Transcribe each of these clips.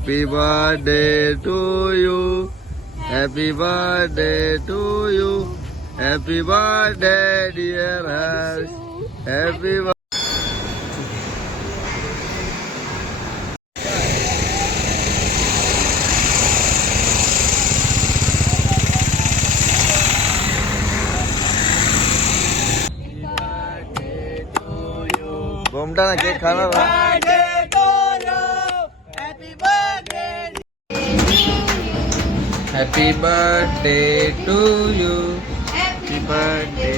Happy birthday to you. Happy birthday to you. Happy birthday dear Harsh. Happy birthday. घुमटा ना cake खाना happy birthday to you. Happy birthday.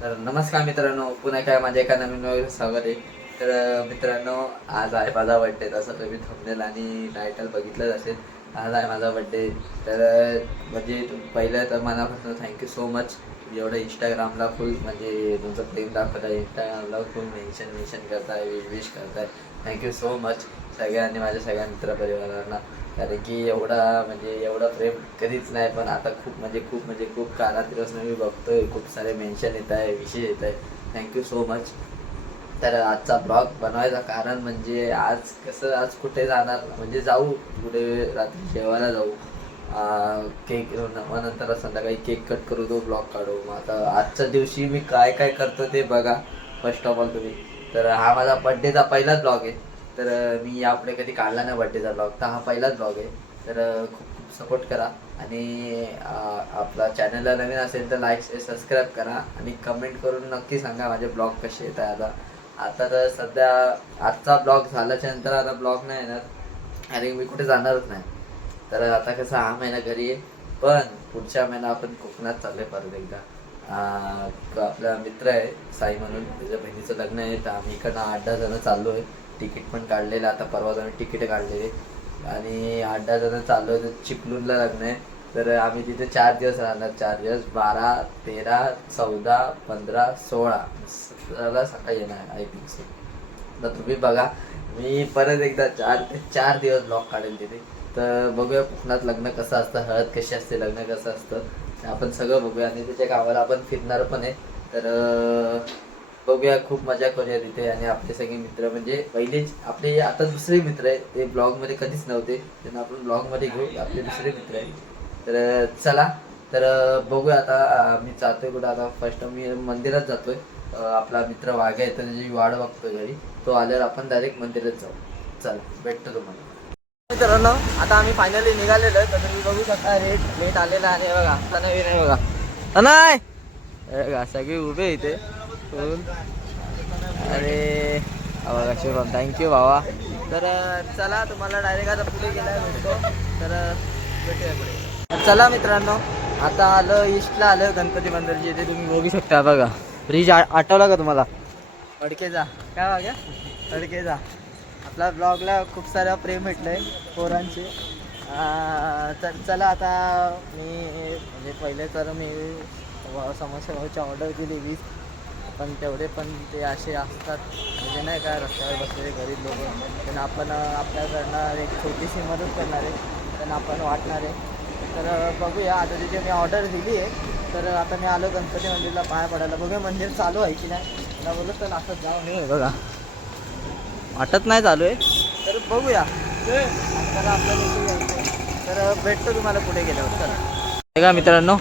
तर नमस्कार मित्रांनो, पुन्हा काय माझ्या एका नवीन व्हिडिओ स्वागत आहे. तर मित्रांनो, आज आहे माझा बर्थडे. तसं तुम्ही थंबनेल आणि टायटल बघितलंच असेल. आज आहे माझा बर्थडे. तर म्हणजे पहिलं तर मनापासून थँक्यू सो मच. एवढं इंस्टाग्रामला फुल म्हणजे तुमचं प्रेम दाखवताय, इंस्टाग्रामला फुल मेन्शन करताय, विश करताय. थँक्यू सो मच सगळ्यांनी, माझ्या सगळ्या मित्रपरिवारांना. कारण की एवढं प्रेम कधीच नाही, पण आता खूप काळापासून मी बघतोय, खूप सारे मेन्शन येत आहे, विशेष येत आहे. Thank you so much. तर आजचा ब्लॉग बनवायचं कारण म्हणजे आज कुठे जाणार, म्हणजे जाऊ कुठे रात्री जेवायला जाऊ, केक नंतर संध्याकाळी केक कट करू, तो ब्लॉग काढू. मग आता आजच्या दिवशी मी काय काय करतो ते बघा फर्स्ट ऑफ ऑल तुम्ही. तर हा माझा बड्डेचा पहिलाच ब्लॉग आहे. तर मी यापुढे कधी काढला नाही बड्डेचा ब्लॉग, तर हा पहिलाच ब्लॉग आहे. तर खूप सपोर्ट करा आणि आपला चॅनलला नवीन असेल तर लाईक सबस्क्राईब करा आणि कमेंट करून नक्की सांगा माझे ब्लॉग कसे येत आहे. आता तर सध्या आजचा ब्लॉग झाल्याच्या नंतर आता ब्लॉग नाही येणार आणि मी कुठे जाणारच नाही. तर आता कसं हा महिना घरी आहे, पण पुढच्या महिना आपण कोकणात चाललोय परत एकदा. आपला मित्र आहे साई म्हणून, त्याच्या बहिणीचं लग्न आहे. तर आम्ही इकडनं 8-10 जण चाललो आहे. तिकीट पण काढलेलं, आता परवा आम्ही तिकीट काढलेले आणि 8-10 जण चाललो आहे. तर चिपळूणला लग्न आहे. तर आम्ही तिथे 4 दिवस राहणार. 4 दिवस 12, 13, 14, 15, 16 सकाळी येणार आय थिंक सो. तर तुम्ही बघा, मी परत एकदा 4 दिवस ब्लॉग काढेल तिथे. तर बघूया कोकणात लग्न कसं असतं, हळद कशी असते, लग्न कसं असतं, आपण सगळं बघूया. आणि त्याच्या गावाला आपण फिरणार पण आहे. तर बघूया, खूप मजा करूया तिथे. आणि आपले सगळे मित्र म्हणजे पहिलेच आपले आता दुसरे मित्र आहे, ते ब्लॉगमध्ये कधीच नव्हते, त्यांना आपण ब्लॉगमध्ये घेऊ. आपले दुसरे मित्र आहे. तर चला, तर बघूया. आता मी जातोय कुठं, आता फर्स्ट मी मंदिरात जातोय. आपला मित्र वाघ आहे, तर त्याची वाट बघतोय घरी. तो आल्यावर आपण डायरेक्ट मंदिरात जाऊ. चल, भेटतो तुम्हाला. मित्रांनो, आता आम्ही फायनली निघालेलो आहे. तर तुम्ही बघू शकता लेट आलेला आहे बघा. आता नवीन आहे बघा, नाही बघा सगळे उभे इथे. अरे बघा शिवराम, थँक्यू भावा. तर चला, तुम्हाला डायरेक्ट आता पुढे गेला भेटतो. तर भेटूया पुढे. चला मित्रांनो, आता आलं ईस्टला आलं गणपती मंदिरची. इथे तुम्ही बघू शकता बघा. ब्रिज आठवला का तुम्हाला? अडकेचा काय वाग्या अडकेचा. आपल्या ब्लॉगला खूप सारं प्रेम भेटलं आहे पोरांचे. तर चला, आता मी म्हणजे पहिले तर मी समोसाची ऑर्डर केली 20, पण तेवढे पण ते असे असतात म्हणजे नाही का, रस्त्यावर बसलेले गरीब लोक. त्यांना आपण आपल्याकडनं एक छोटीशी मदत करणार आहे, त्यांना आपण वाटणार आहे. तर बघूया, आता तिथे मी ऑर्डर दिली आहे. तर आता मी आलो गणपती मंदिरला पाया पडायला. बघूया मंदिर चालू आहे की नाही. मला बोलत तर असंच जाऊ नये बघा, वाटत नाही चालू आहे. तर बघूया, आपल्याला तर भेटतो तुम्हाला पुढे गेल्यावर. चला बघा मित्रांनो,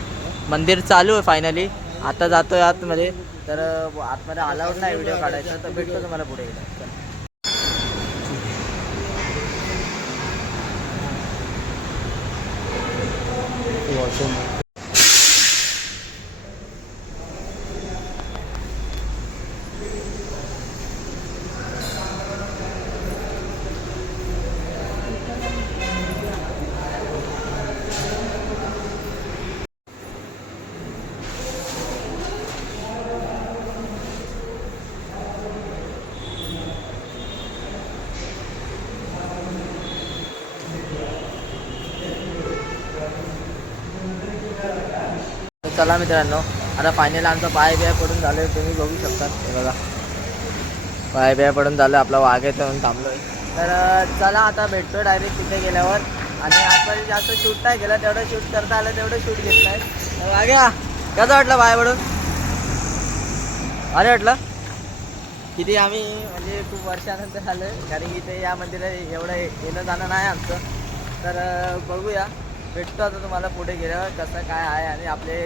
मंदिर चालू आहे फायनली. आता जातोय आतमध्ये. तर आतमध्ये अलाउड नाही व्हिडिओ काढायचा. तर भेटतो तुम्हाला पुढे गेल्यावर. चला मित्रांनो, आता फायनल आमचा पाय पडून झालं आहे. तुम्ही बघू शकता हे बघा, पाय पडून झालं. आपला वाघ आहे म्हणून थांबलो आहे. तर चला, आता भेटतो डायरेक्ट तिथे गेल्यावर. आणि आजपर्यंत जास्त शूट नाही केलं, तेवढं शूट करता आलं तेवढं शूट घेतलं आहे. वाघ्या कसं वाटलं पाय पडून? अरे वाटलं किती आम्ही म्हणजे खूप वर्षानंतर झालं, कारण की ते या मंदिरात एवढं येणं जाणं नाही आमचं. तर बघूया, भेटतो आता तुम्हाला पुढे गेल्यावर कसं काय आहे आणि आपले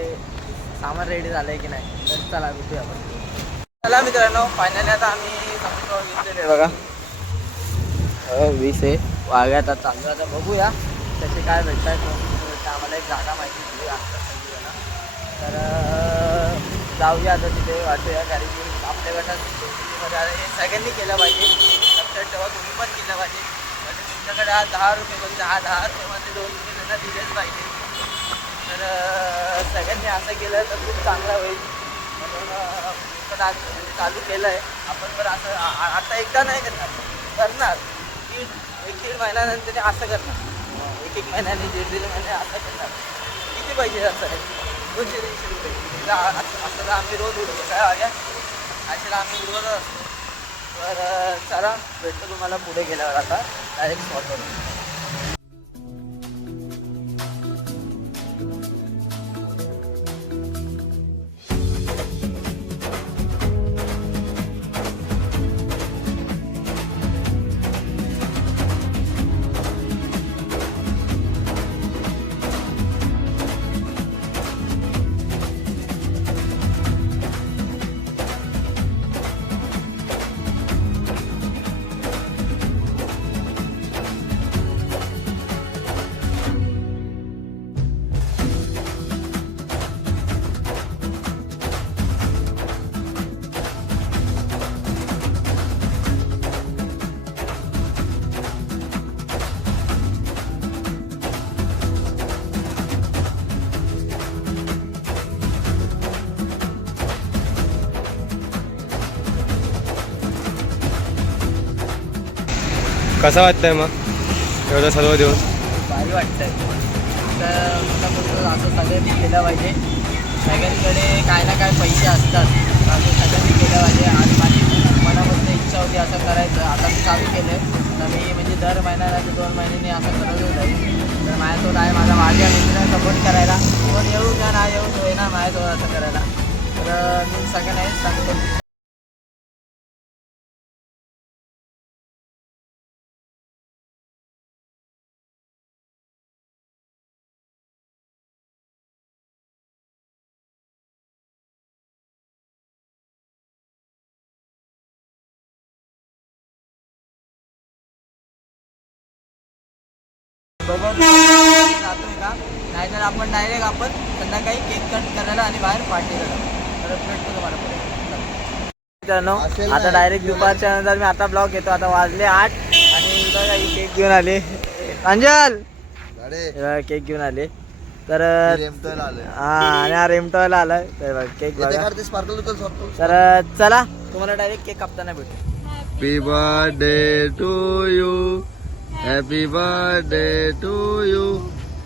सामान रेडी झालं आहे की नाही. तर चला भेटूया आपण. चला मित्रांनो, फायनली आता आम्ही समुद्र घेतलेले बघा 20 आहे वाघ्यात आता चालू. आता बघूया कसे काय भेटतात. आम्हाला एक जागा माहिती दिली आमच्या. तर जाऊया आता तिथे वाटूया, कारण की आपल्याकडनं हे सगळ्यांनी केलं पाहिजे. लक्षात ठेवा, तुम्ही पण केलं पाहिजे. म्हणजे तुमच्याकडे आज 10 रुपये म्हणजे 10 रुपयामध्ये 2 रुपये त्यांना दिलेच पाहिजे. तर सगळ्यांनी असं केलं तर खूप चांगलं होईल. म्हणून पण आज म्हणजे चालू केलं आहे आपण. पण असं आता एकदा नाही करणार एक 1.5 महिन्यानंतर असं करणार. 1 महिन्याने 1.5 महिने असं करणार. किती पैसे असं आहे 200-300 रुपये. असं तर आम्ही रोज उडवतो काय वाग्या अशाला आम्ही उडवतच असतो. तर चला भेटतो तुम्हाला पुढे गेल्यावर आता डायरेक्ट स्पॉटवर. कसं वाटतंय मग एवढं सर्व देऊन? भारी वाटतंय. तर असं सगळ्यांनी केलं पाहिजे. सगळ्यांकडे काय ना काय पैसे असतात, असं सगळ्यांनी केलं पाहिजे. आणि माझी मनामध्ये इच्छा होती असं करायचं. आता मी चालू केलं आहे. तर मी म्हणजे दर महिन्याला 2 महिन्यांनी असं करत जाईल. तर माझ्यासोबत आहे माझा मित्र सपोर्ट करायला. पण येऊ द्या ना येऊ होय ना माझ्यासोबत असं करायला. तर मी सगळ्यांना हेच सांगतो. जातोय का नाही तर आपण डायरेक्ट आपण संध्याकाळी केक कट करायला आणि बाहेर पार्टी करायला. तर भेटतो तुम्हाला पुढे. आता डायरेक्ट दुपारच्या नंतर मी आता ब्लॉग घेतो. आता वाजले 8 आणि बघा ही केक घेऊन आले अंजल केक घेऊन आले. तर हा आणि हा रेमटॉयला आलाय. तर बघ केक बघा. तर चला तुम्हाला डायरेक्ट केक कापताना भेटू. Happy birthday to you. Happy birthday to you.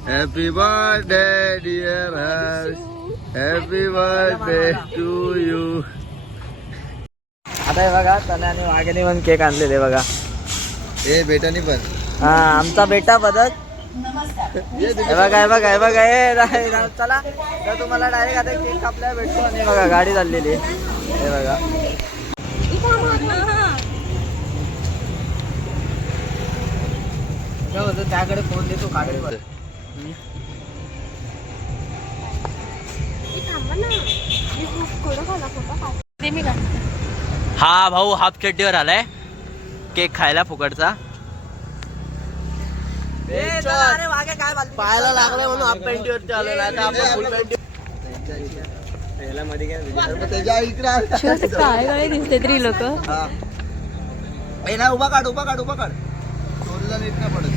Happy birthday dear Harsh. Happy birthday to you. आता हे बघा तने आणि वाघाने पण केक आणलेले बघा. ए बेटानी पण. हा आमचा बेटा बदक. हे बघा चला. तर तुम्हाला डायरेक्ट आता केक कापल्याला भेटतो. आणि बघा गाडी चाललेली हे बघा. त्याकडे फोन देतो कागडी वर. हा भाऊ हाफ चड्डीवर आलाय केक खायला फुकटचा. पायाला लागलाय म्हणून हाफ पॅन्टी वरती आलेला. आता आपण फुल पॅन्टी दिसते तरी लोक. उभा काढ चोरीला नीट नाही पडत.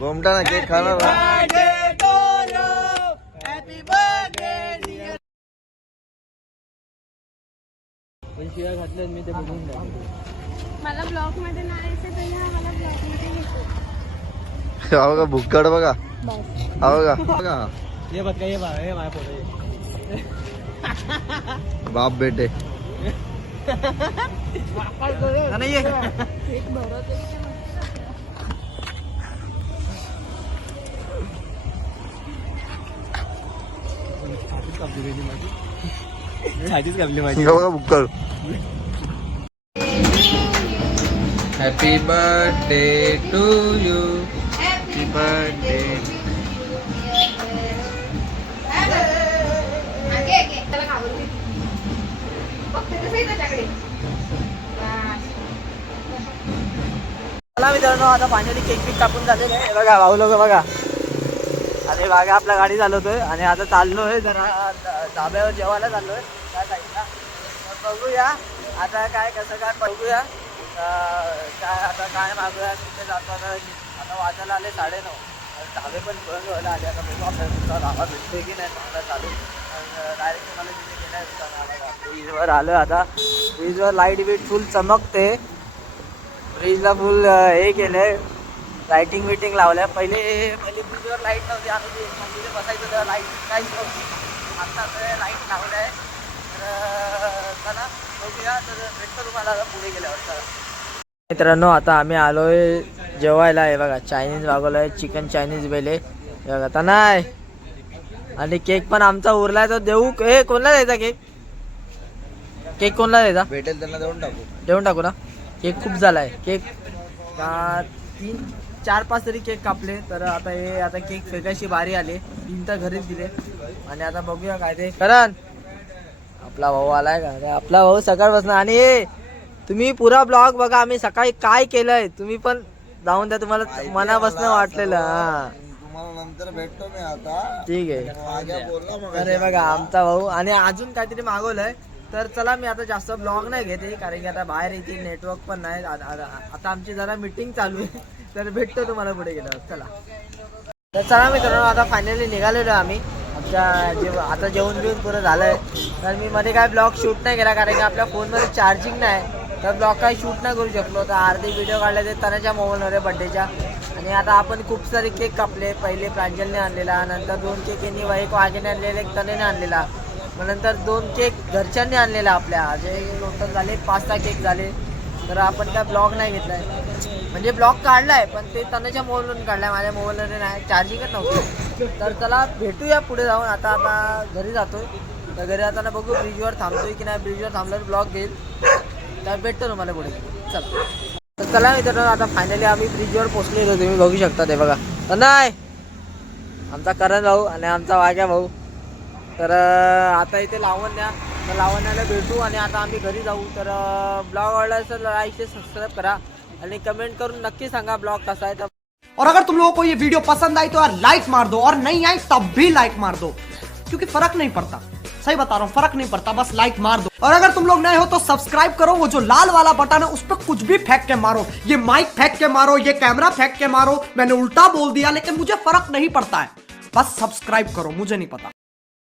घोमटा ना केक खाणार. पण शिवाय घातलं मी ते बघून मला ब्लॉक मध्ये नाही मला ब्लॉक मध्ये घेतो. हा बघा भुक्कड बघा. हा बघा ये बघ ये बघा हे माझा फोटो बाप बेटे. साठीच कापली माझी. बुक्कर. Happy birthday to you. Happy birthday. चला मित्रांनो, आता फायनली केक पीक कापून झालेलं आहे. बघा भाऊ लोक बघा. आणि बागा आपला गाडी चालवतोय आणि आता चाललोय जरा धाब्यावर जेवायला चाललोय त्या साईडला. तर बघूया आता काय कसं काय बघूया. काय आता काय मागूया तिथे जाताना. आता वाजायला आले 9:30. धाबे पण बंद व्हायला आले. आता बघू आपल्याला तुमचा धाबा भेटतोय की नाही चांगला चालू. डायरेक्ट तुम्हाला तिथे गेल्या ब्रिजवर आलो. आता ब्रिजवर लाईट बीट फुल चमकते. ब्रिजला फुल हे केलंय, लाईटिंग विटिंग लावल्या. पहिले ब्रिजवर लाईट नव्हती. आम्ही मंदिर बसायचं तेव्हा लाईट काहीच नव्हती. आता लाईट लावलं आहे. तर चला बघूया. तर भेटतो तुम्हाला पुढे गेल्यावर. चला मित्रांनो, आता आम्ही आलोय जेवायला. आहे बघा चायनीज मागवलं आहे. चिकन चायनीज बेले बघा आता नाही. आणि केक पण आमचा उरलाय तो देऊ. कोणला द्यायचा केक? केक कोणला द्यायचा? भेटेल त्यांना देऊन टाकू ना. केक खूप झालाय. केक 3-4-5 तरी केक कापले. तर आता हे आता केक फेकायची बारी आली. 3 तर घरीच दिले. आणि आता बघूया काय ते. करण आपला भाऊ आलाय का? आपला भाऊ सकाळपासून. आणि हे तुम्ही पुरा ब्लॉग बघा. आम्ही सकाळी काय केलंय तुम्ही पण जाऊन द्या. तुम्हाला मनापासून वाटलेलं. हा तुम्हाला नंतर भेटतो मी आता. ठीक आहे. अरे बघा आमचा भाऊ. आणि अजून काहीतरी मागवलंय. तर चला मी आता जास्त ब्लॉग नाही घेते कारण की आता बाहेर इथे नेटवर्क पण नाही. आता आमची जरा मीटिंग चालू आहे. तर भेटतो तुम्हाला पुढे गेल्यावर. चला तर चला मित्रांनो, आता फायनली निघालेलो आम्ही. आमच्या आता जेवण बिवून पुरं झालंय. तर मी मध्ये काय ब्लॉग शूट नाही केला कारण की आपल्या फोनमध्ये चार्जिंग नाही. तर ब्लॉग काही शूट नाही करू शकलो. तर अर्धे व्हिडिओ काढले ते तनाच्या मोबाईलमध्ये बड्डेच्या. आणि आता आपण खूप सारे केक कापले. पहिले प्रांजलने आणलेला, नंतर 2 केक यांनी एक वाघेने आणलेला, एक तनेने आणलेला. मग नंतर 2 केक घरच्यांनी आणलेला आपल्या. जे टोटल झाले 5-6 केक झाले. तर आपण काय ब्लॉग नाही घेतलाय. म्हणजे ब्लॉग काढलाय पण ते तनाच्या मोबाईलवरून काढलाय. माझ्या मोबाईलमध्ये नाही, चार्जिंगच नव्हतं. तर चला भेटूया पुढे जाऊन. आता घरी जातोय. तर घरी जाताना बघू ब्रिजवर थांबतोय की नाही. ब्रिजवर थांबल्यावर ब्लॉग घेईल. तर भेटतो तुम्हाला पुढे. चला तर चला मित्रांनो, आता फायनली आम्ही ब्रिजवर पोहोचलेलो. तुम्ही बघू शकता ते बघा. तर नाही आमचा करण भाऊ आणि आमचा वाघ्या भाऊ. तर आता इथे लावण्या. तर लावण्याला भेटू आणि आता आम्ही घरी जाऊ. तर ब्लॉग आवडला असेल लाईक से सबस्क्राईब करा आणि कमेंट करून नक्की सांगा ब्लॉग कसा आहे. और अगर तुम लोगों को ये वीडियो पसंद आई तो यार लाइक मार दो, और नहीं आई तब भी लाइक मार दो, क्योंकि फर्क नहीं पड़ता. सही बता रहा हूँ, फर्क नहीं पड़ता, बस लाइक मार दो. और अगर तुम लोग नए हो तो सब्सक्राइब करो. वो जो लाल वाला बटन है उस पर कुछ भी फेंक के मारो. ये माइक फेंक के मारो, ये कैमरा फेंक के मारो. मैंने उल्टा बोल दिया लेकिन मुझे फर्क नहीं पड़ता है. बस सब्सक्राइब करो, मुझे नहीं पता.